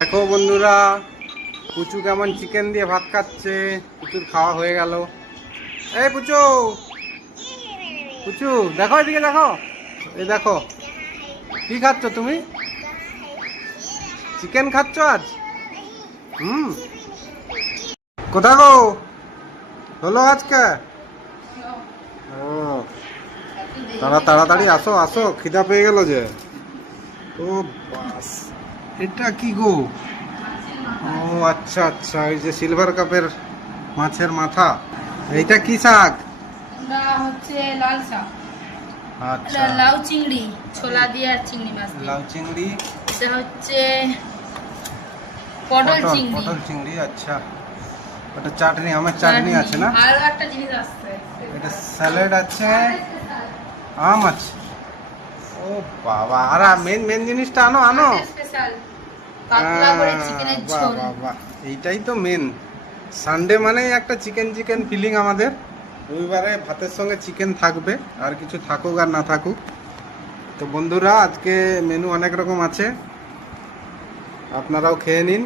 দেখো বন্ধুরা, পুচু কেমন চিকেন দিয়ে ভাত খাচ্ছে। পুচুর খাওয়া হয়ে গেল। এই পুচু, পুচু দেখো, এদিকে দেখো। এই দেখো, কি খাচ্ছ তুমি? চিকেন খাচ্ছ আজ? হুম। কোথায় গো হলো আজকে? ও, তাড়াতাড়ি আসো আসো, খিদা পেয়ে গেল যে। ও বাস, এটা কি গো? ও আচ্ছা আচ্ছা, এই যে সিলভার কাপের মাছের মাথা। এইটা কি শাক? এটা হচ্ছে লাল শাক। আচ্ছা, এটা লাউ চিংড়ি, ছোলা দিয়ে আর চিংড়ি মাছ দিয়ে। লাউ চিংড়ি। এটা হচ্ছে পটল চিংড়ি। পটল চিংড়ি, আচ্ছা। ওটা চাটনি, আমার চাটনি আছে না? আর একটা জিনিস আছে, এটা স্যালাড আছে, আম আছে। ও বাবা, আর মেন মেন জিনিসটা আনো আনো। স্পেশাল কাতলা করে চিকেনের বাহ ঝোল। বাহ বাহ, এইটাই তো মেন। সানডে মানেই একটা চিকেন চিকেন ফিলিং আমাদের। রবিবারে ভাতের সঙ্গে চিকেন থাকবে, আর কিছু থাকুক আর না থাকুক। তো বন্ধুরা, আজকে মেনু অনেক রকম আছে, আপনারাও খেয়ে নিন।